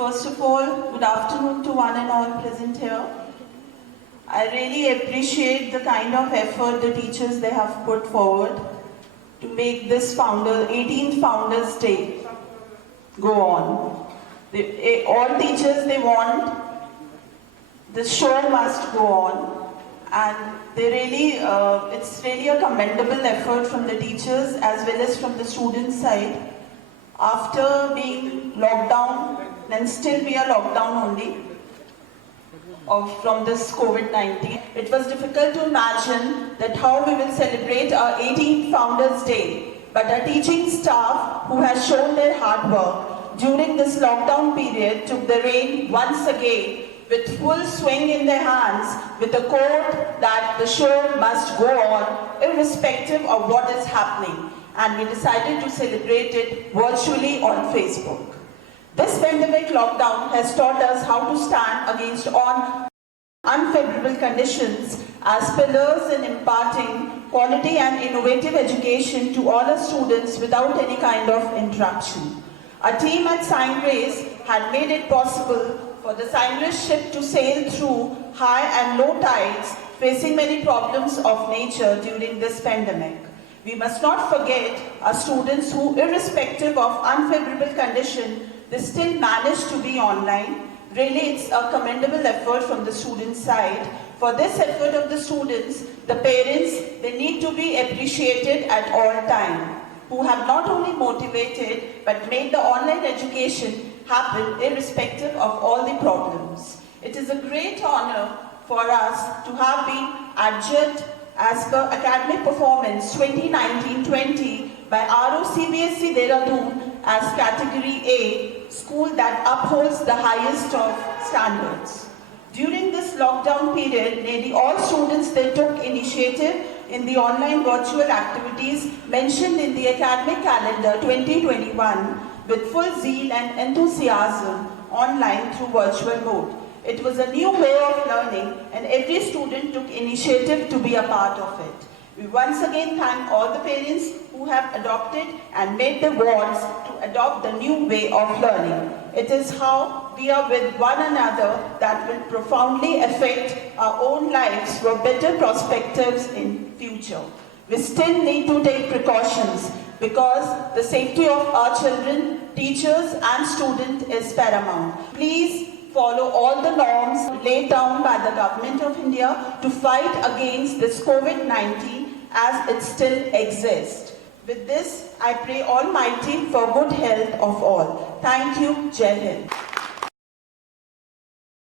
First of all, good afternoon to one and all present here. I really appreciate the kind of effort the teachers they have put forward to make this 18th Founders Day go on. All teachers, they want the show must go on, and it's really a commendable effort from the teachers as well as from the students' side. After being locked down, and still we are locked down only from this COVID-19, it was difficult to imagine that how we will celebrate our 18th Founders Day. But our teaching staff, who has shown their hard work during this lockdown period, took the reign once again with full swing in their hands, with the quote that the show must go on irrespective of what is happening. And we decided to celebrate it virtually on Facebook. This pandemic lockdown has taught us how to stand against unfavorable conditions as pillars in imparting quality and innovative education to all our students without any kind of interruption. Our team at Signgrace had made it possible for the Signgrace ship to sail through high and low tides, facing many problems of nature during this pandemic. We must not forget our students who, irrespective of unfavorable condition, they still manage to be online. Really, it's a commendable effort from the student side. For this effort of the students, the parents, they need to be appreciated at all time, who have not only motivated but made the online education happen irrespective of all the problems. It is a great honor for us to have been adjudged as per Academic Performance 2019-20 by ROCBSE Dehradun as Category A, school that upholds the highest of standards. During this lockdown period, nearly all students they took initiative in the online virtual activities mentioned in the academic calendar 2021 with full zeal and enthusiasm online through virtual mode. It was a new way of learning, and every student took initiative to be a part of it. We once again thank all the parents who have adopted and made the wards to adopt the new way of learning. It is how we are with one another that will profoundly affect our own lives for better perspectives in future. We still need to take precautions because the safety of our children, teachers and students is paramount. Please follow all the norms laid down by the Government of India to fight against this COVID-19 as it still exists. With this, I pray Almighty for good health of all. Thank you. Jai Hind.